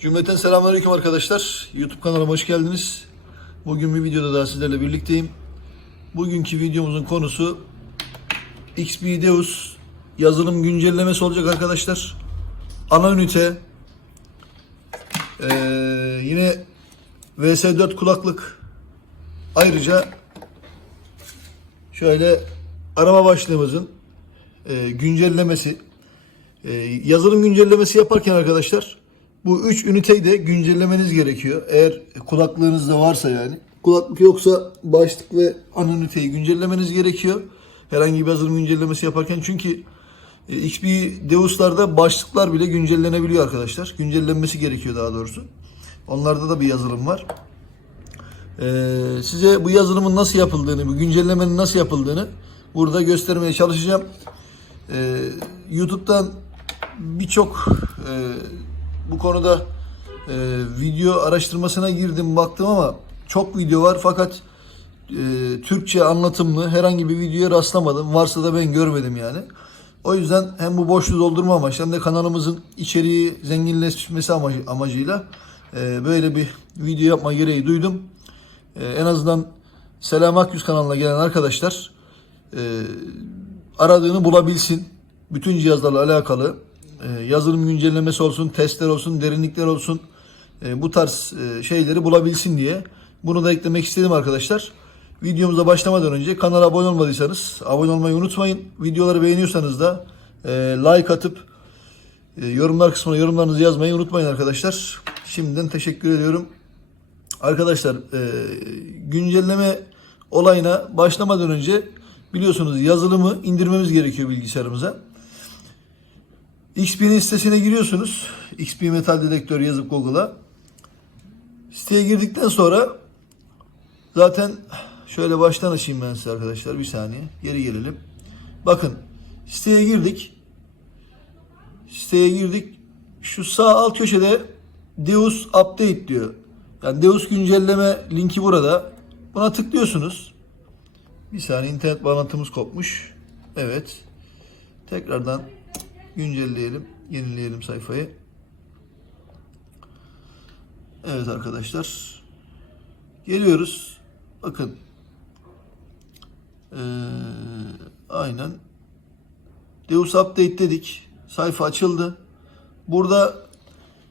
Cümleten selamünaleyküm arkadaşlar. YouTube kanalıma hoş geldiniz. Bugün bir videoda daha sizlerle birlikteyim. Bugünkü videomuzun konusu XP Deus yazılım güncellemesi olacak arkadaşlar. Ana ünite ee, yine VS4 kulaklık ayrıca şöyle arama başlığımızın e, güncellemesi ee, yazılım güncellemesi yaparken arkadaşlar bu üç üniteyi de güncellemeniz gerekiyor. Eğer kulaklığınızda varsa yani. Kulaklık yoksa başlık ve ana üniteyi güncellemeniz gerekiyor. Herhangi bir yazılım güncellemesi yaparken çünkü e, XP Deus'larda başlıklar bile güncellenebiliyor arkadaşlar. Güncellenmesi gerekiyor daha doğrusu. Onlarda da bir yazılım var. Ee, size bu yazılımın nasıl yapıldığını, bu güncellemenin nasıl yapıldığını burada göstermeye çalışacağım. Ee, YouTube'dan birçok e, bu konuda e, video araştırmasına girdim baktım ama çok video var fakat e, Türkçe anlatımlı herhangi bir videoya rastlamadım. Varsa da ben görmedim yani. O yüzden hem bu boşluğu doldurma amaçlı hem de kanalımızın içeriği zenginleşmesi amacı, amacıyla e, böyle bir video yapma gereği duydum. E, en azından Selam Akyüz kanalına gelen arkadaşlar e, aradığını bulabilsin. Bütün cihazlarla alakalı yazılım güncellemesi olsun, testler olsun, derinlikler olsun e, bu tarz e, şeyleri bulabilsin diye bunu da eklemek istedim arkadaşlar. Videomuza başlamadan önce kanala abone olmadıysanız abone olmayı unutmayın. Videoları beğeniyorsanız da e, like atıp e, yorumlar kısmına yorumlarınızı yazmayı unutmayın arkadaşlar. Şimdiden teşekkür ediyorum. Arkadaşlar e, güncelleme olayına başlamadan önce biliyorsunuz yazılımı indirmemiz gerekiyor bilgisayarımıza. XP'nin sitesine giriyorsunuz. XP metal dedektör yazıp Google'a. Siteye girdikten sonra zaten şöyle baştan açayım ben size arkadaşlar bir saniye. Geri gelelim. Bakın siteye girdik. Siteye girdik. Şu sağ alt köşede Deus Update diyor. Yani Deus güncelleme linki burada. Buna tıklıyorsunuz. Bir saniye internet bağlantımız kopmuş. Evet. Tekrardan güncelleyelim. Yenileyelim sayfayı. Evet arkadaşlar. Geliyoruz. Bakın. Ee, aynen. Deus Update dedik. Sayfa açıldı. Burada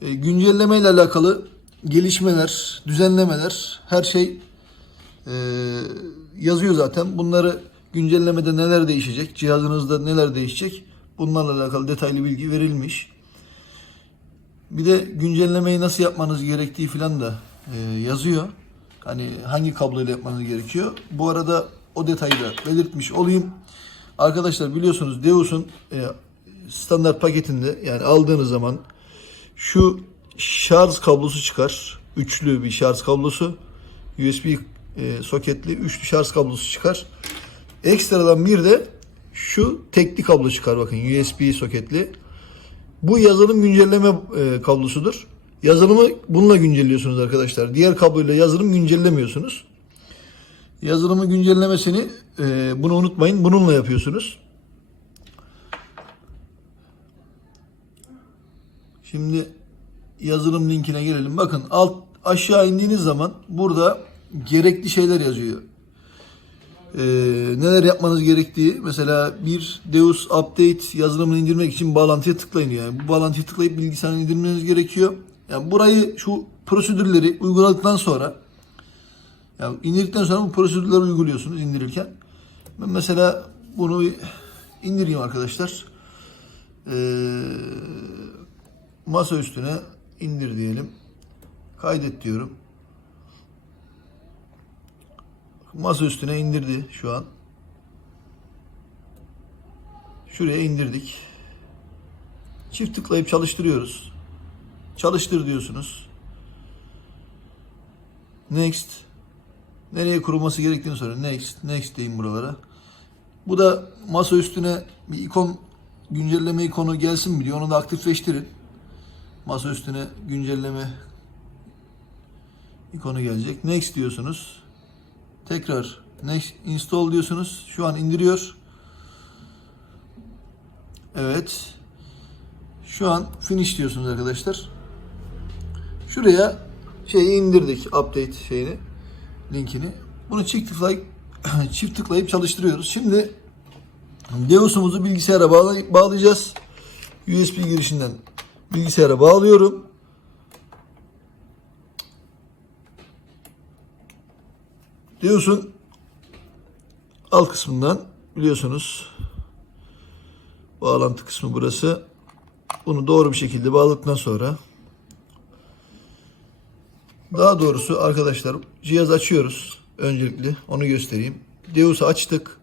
e, güncelleme ile alakalı gelişmeler, düzenlemeler, her şey e, yazıyor zaten. Bunları güncellemede neler değişecek, cihazınızda neler değişecek bunlarla alakalı detaylı bilgi verilmiş. Bir de güncellemeyi nasıl yapmanız gerektiği filan da e, yazıyor. Hani hangi kabloyla yapmanız gerekiyor. Bu arada o detayı da belirtmiş olayım. Arkadaşlar biliyorsunuz Deus'un e, standart paketinde yani aldığınız zaman şu şarj kablosu çıkar. Üçlü bir şarj kablosu. USB e, soketli üçlü şarj kablosu çıkar. Ekstradan bir de şu tekli kablo çıkar bakın USB soketli. Bu yazılım güncelleme e, kablosudur. Yazılımı bununla güncelliyorsunuz arkadaşlar. Diğer kabloyla yazılım güncellemiyorsunuz. Yazılımı güncellemesini e, bunu unutmayın. Bununla yapıyorsunuz. Şimdi yazılım linkine gelelim. Bakın alt aşağı indiğiniz zaman burada gerekli şeyler yazıyor. Ee, neler yapmanız gerektiği mesela bir Deus Update yazılımını indirmek için bağlantıya tıklayın yani. Bu bağlantıyı tıklayıp bilgisayarını indirmeniz gerekiyor. Yani burayı şu prosedürleri uyguladıktan sonra yani indirdikten sonra bu prosedürleri uyguluyorsunuz indirirken. Ben mesela bunu indireyim arkadaşlar. Ee, masa üstüne indir diyelim. Kaydet diyorum. Masa üstüne indirdi şu an. Şuraya indirdik. Çift tıklayıp çalıştırıyoruz. Çalıştır diyorsunuz. Next. Nereye kurulması gerektiğini soruyor. Next. Next deyin buralara. Bu da masa üstüne bir ikon güncelleme ikonu gelsin mi diyor. Onu da aktifleştirin. Masa üstüne güncelleme ikonu gelecek. Next diyorsunuz. Tekrar next install diyorsunuz. Şu an indiriyor. Evet. Şu an finish diyorsunuz arkadaşlar. Şuraya şeyi indirdik. Update şeyini. Linkini. Bunu çift tıklayıp çift tıklayıp çalıştırıyoruz. Şimdi Deus'umuzu bilgisayara bağlay- bağlayacağız. USB girişinden bilgisayara bağlıyorum. Deus'un alt kısmından biliyorsunuz bağlantı kısmı burası. Bunu doğru bir şekilde bağladıktan sonra daha doğrusu arkadaşlar cihaz açıyoruz. Öncelikle onu göstereyim. Deus'u açtık.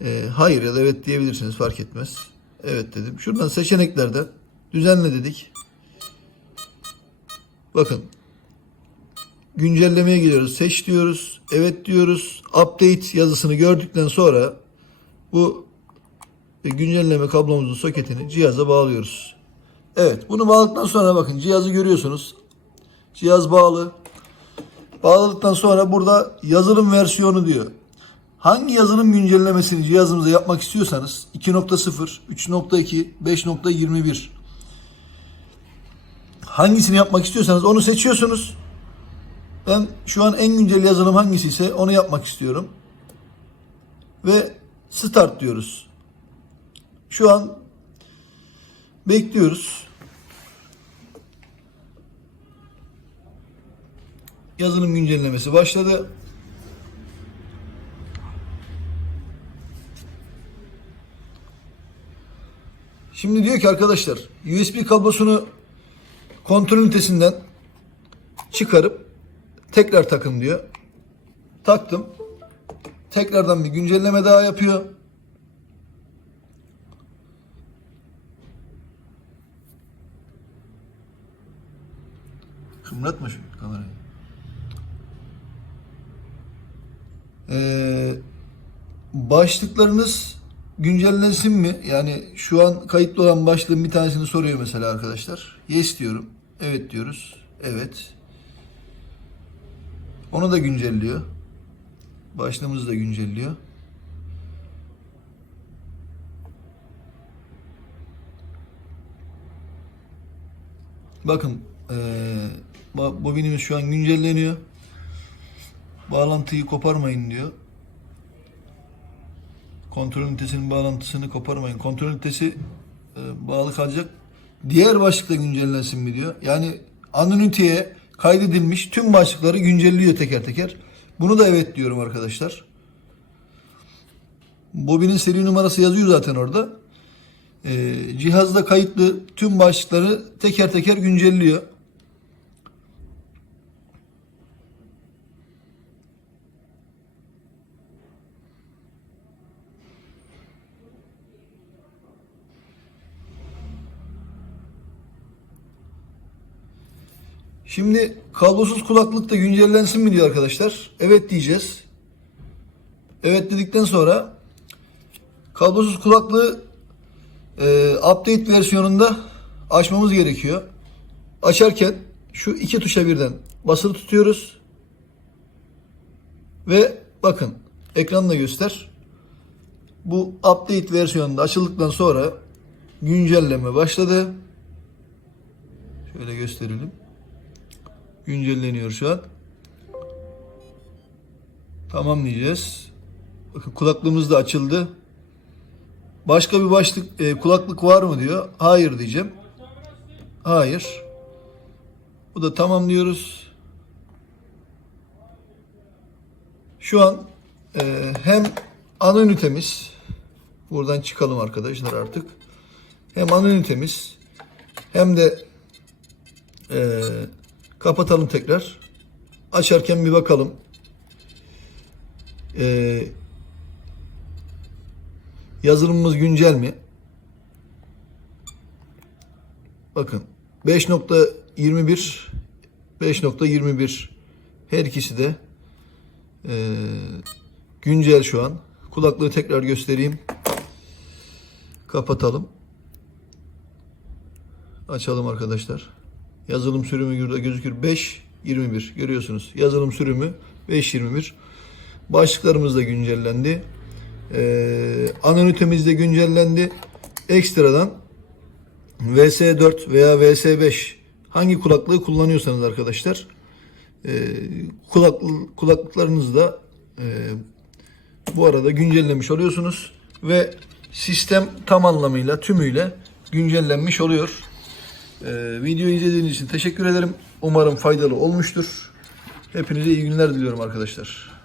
Ee, hayır ya da evet diyebilirsiniz fark etmez. Evet dedim. Şuradan seçeneklerden düzenle dedik. Bakın güncellemeye gidiyoruz. Seç diyoruz. Evet diyoruz. Update yazısını gördükten sonra bu güncelleme kablomuzun soketini cihaza bağlıyoruz. Evet bunu bağladıktan sonra bakın cihazı görüyorsunuz. Cihaz bağlı. Bağladıktan sonra burada yazılım versiyonu diyor. Hangi yazılım güncellemesini cihazımıza yapmak istiyorsanız 2.0, 3.2, 5.21 hangisini yapmak istiyorsanız onu seçiyorsunuz. Ben şu an en güncel yazılım hangisi ise onu yapmak istiyorum. Ve start diyoruz. Şu an bekliyoruz. Yazılım güncellemesi başladı. Şimdi diyor ki arkadaşlar USB kablosunu kontrol ünitesinden çıkarıp tekrar takın diyor. Taktım. Tekrardan bir güncelleme daha yapıyor. Kımratma şu kamerayı. Ee, başlıklarınız güncellensin mi? Yani şu an kayıtlı olan başlığın bir tanesini soruyor mesela arkadaşlar. Yes diyorum. Evet diyoruz. Evet. Onu da güncelliyor. Başlığımızı da güncelliyor. Bakın ba- bobinimiz şu an güncelleniyor. Bağlantıyı koparmayın diyor. Kontrol ünitesinin bağlantısını koparmayın. Kontrol ünitesi e, bağlı kalacak. Diğer başlıkta güncellensin mi diyor. Yani ana üniteye kaydedilmiş tüm başlıkları güncelliyor teker teker. Bunu da evet diyorum arkadaşlar. Bobinin seri numarası yazıyor zaten orada. Ee, cihazda kayıtlı tüm başlıkları teker teker güncelliyor. Şimdi kablosuz kulaklık da güncellensin mi diyor arkadaşlar. Evet diyeceğiz. Evet dedikten sonra kablosuz kulaklığı e, update versiyonunda açmamız gerekiyor. Açarken şu iki tuşa birden basılı tutuyoruz. Ve bakın ekranla göster. Bu update versiyonunda açıldıktan sonra güncelleme başladı. Şöyle gösterelim. Güncelleniyor şu an. Tamam diyeceğiz. Bakın kulaklığımız da açıldı. Başka bir başlık e, kulaklık var mı diyor. Hayır diyeceğim. Hayır. Bu da tamam diyoruz. Şu an e, hem ana ünitemiz buradan çıkalım arkadaşlar artık. Hem ana ünitemiz hem de e, kapatalım tekrar. Açarken bir bakalım. E, Yazılımımız güncel mi? Bakın 5.21 5.21 her ikisi de e, güncel şu an. Kulaklığı tekrar göstereyim. Kapatalım. Açalım arkadaşlar. Yazılım sürümü burada gözükür. 5.21 görüyorsunuz. Yazılım sürümü 5.21. Başlıklarımız da güncellendi. Ee, ana ünitemiz de güncellendi. Ekstradan VS4 veya VS5 hangi kulaklığı kullanıyorsanız arkadaşlar e, kulaklı, kulaklıklarınızı da e, bu arada güncellemiş oluyorsunuz ve sistem tam anlamıyla tümüyle güncellenmiş oluyor. Ee, videoyu izlediğiniz için teşekkür ederim. Umarım faydalı olmuştur. Hepinize iyi günler diliyorum arkadaşlar.